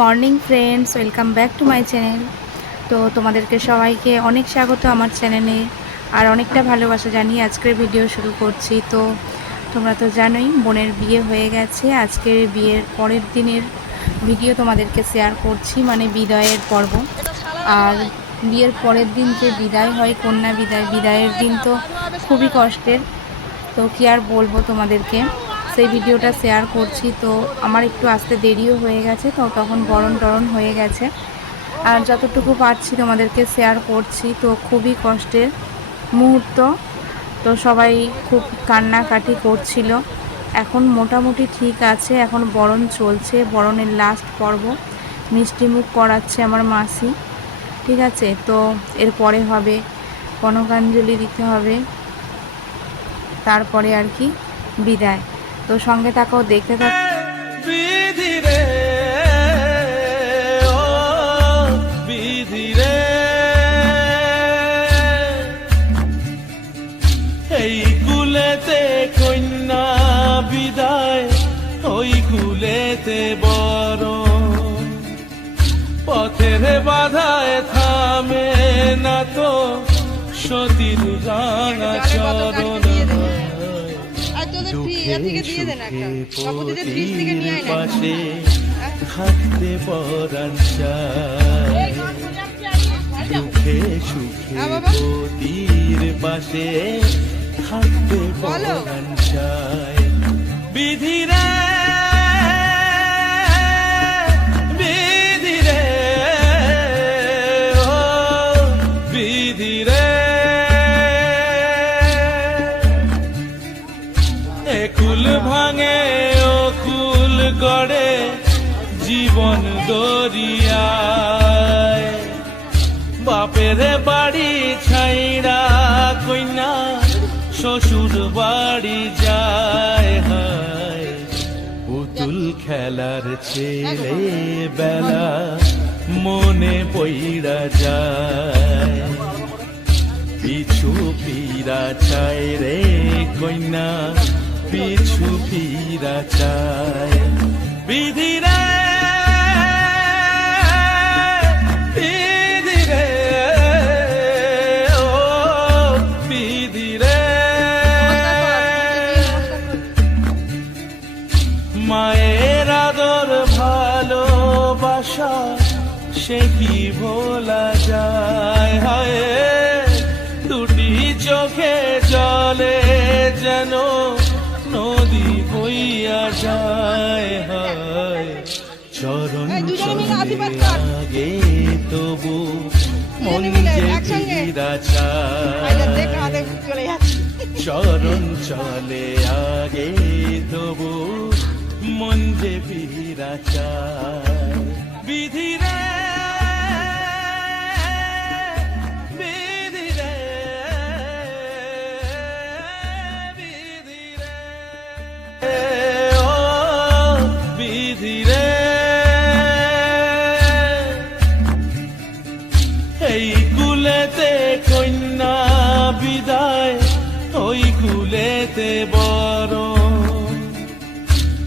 Morning friends, welcome back to my channel. তো তোমাদেরকে সবাইকে অনেক স্বাগত আমার চ্যানেলে, আর অনেকটা ভালোবাসা জানিয়ে আজকের ভিডিও শুরু করছি। তো তোমরা তো জানোই, বোনের বিয়ে হয়ে গেছে। আজকের বিয়ের পরের দিনের ভিডিও তোমাদেরকে শেয়ার করছি মানে বিদায়ের পর্ব। আর বিয়ের পরের দিন যে বিদায় হয়, কন্যা বিদায়, বিদায়ের দিন তো খুবই কষ্টের। তো কি আর বলব তোমাদেরকে? সেই ভিডিওটা শেয়ার করছি। তো আমার একটু আসতে দেরিও হয়ে গেছে, তো তখন গরম টরম হয়ে গেছে। আর যতটুকু পারছি তোমাদেরকে শেয়ার করছি, তো খুবই কষ্টের মুহূর্ত। তো সবাই খুব কান্নাকাটি করছিল। এখন মোটামুটি ঠিক আছে, এখন বরণ চলছে, বরণের লাস্ট পর্ব। মিষ্টিমুখ করাচ্ছে আমার মাসি, ঠিক আছে? তো এরপরে হবে, কনকাঞ্জলি দিতে হবে। তারপরে আর কি বিদায়। তো সঙ্গে থাকাও দেখতে থাক। বিধি ও বিধি এই কুলেতে কন্যা বিদায় ওই কুলেতে বড় পথের বাধায় থামে না তো সতীর রাঙা চরণ। পাশে থাকতে পরাণ সুখে সুখে। পতির পাশে থাকতে। পরাণ জীবন দরিয়ায়। বাপের বাড়ি ছাইড়া কইনা, শ্বশুর বাড়ি যায় হায়। পুতুল খেলার ছেলে বেলা মনে পইড়া যায়। পিছু ফিরা চায় রে কন্যা পিছু ফিরা চায়। বিধি সে কি ভোলা যায়? হায় দুটি চোখে জলে যেন নদী বইয়া যায়। হায় চরণ আগে তবু মন চরণ চলে আগে তবু মন যে চায়। বিধি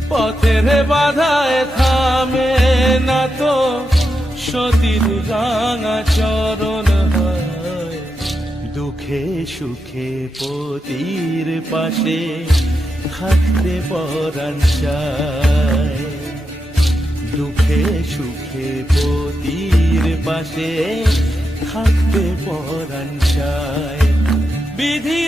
পথের বাধায় থামে না তো সতীর রাঙা চরণ হয়। দুঃখে সুখে পতির পাশে থাকতে পরাণ চায়। দুঃখে সুখে পতির পাশে থাকতে পরাণ চায়। বিধি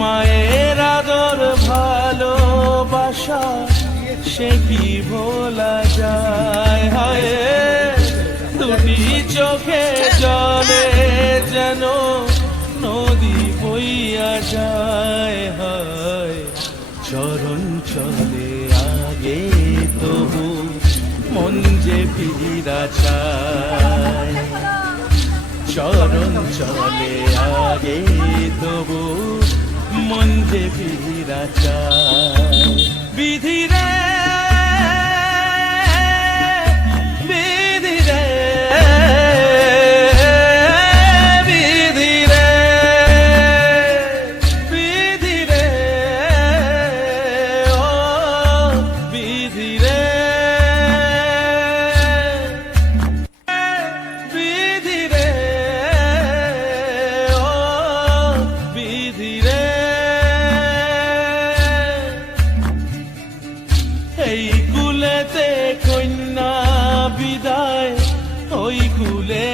মায়ের আদর, ভালোবাসা, সে কি ভোলা যায়? হায় তুমি চোখে জলে যেন নদী বইয়া যায়। হায়, চরণ চলে আগে তবু মন যে পীড়া চায়। চরণ চলে আগে ফিরা চায় বিধি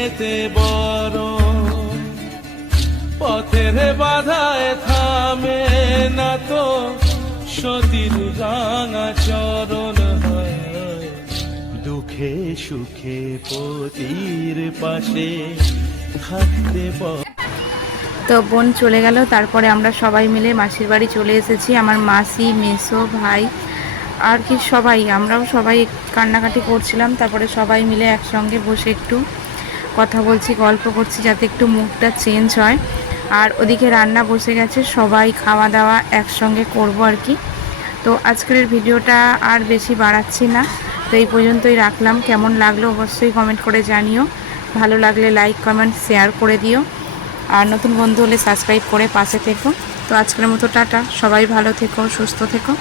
কুলেতে বড়। পথের বাধায় থামে না তো, সতীর রাঙা চরণ দুঃখে সুখে পতির পাশে থাকতে তো বোন চলে গেল, তারপরে আমরা সবাই মিলে মাসির বাড়ি চলে এসেছি। আমার মাসি, মেসো, ভাই, আর কি সবাই, আমরাও সবাই কান্নাকাটি করছিলাম, তারপরে সবাই মিলে একসঙ্গে বসে একটু কথা বলছি, গল্প করছি যাতে একটু মুখটা চেঞ্জ হয়। আর ওদিকে রান্না বসে গেছে, সবাই খাওয়া দাওয়া একসঙ্গে করব আর কি। তো আজকের ভিডিওটা আর বেশি বাড়াচ্ছি না। তো এই পর্যন্তই রাখলাম। কেমন লাগল অবশ্যই কমেন্ট করে জানিও। ভালো লাগলে লাইক কমেন্ট শেয়ার করে দিও। আর নতুন বন্ধু হলে সাবস্ক্রাইব করে পাশে থেকো। তো আজকের মতো টাটা। সবাই ভালো থেকো, সুস্থ থেকো।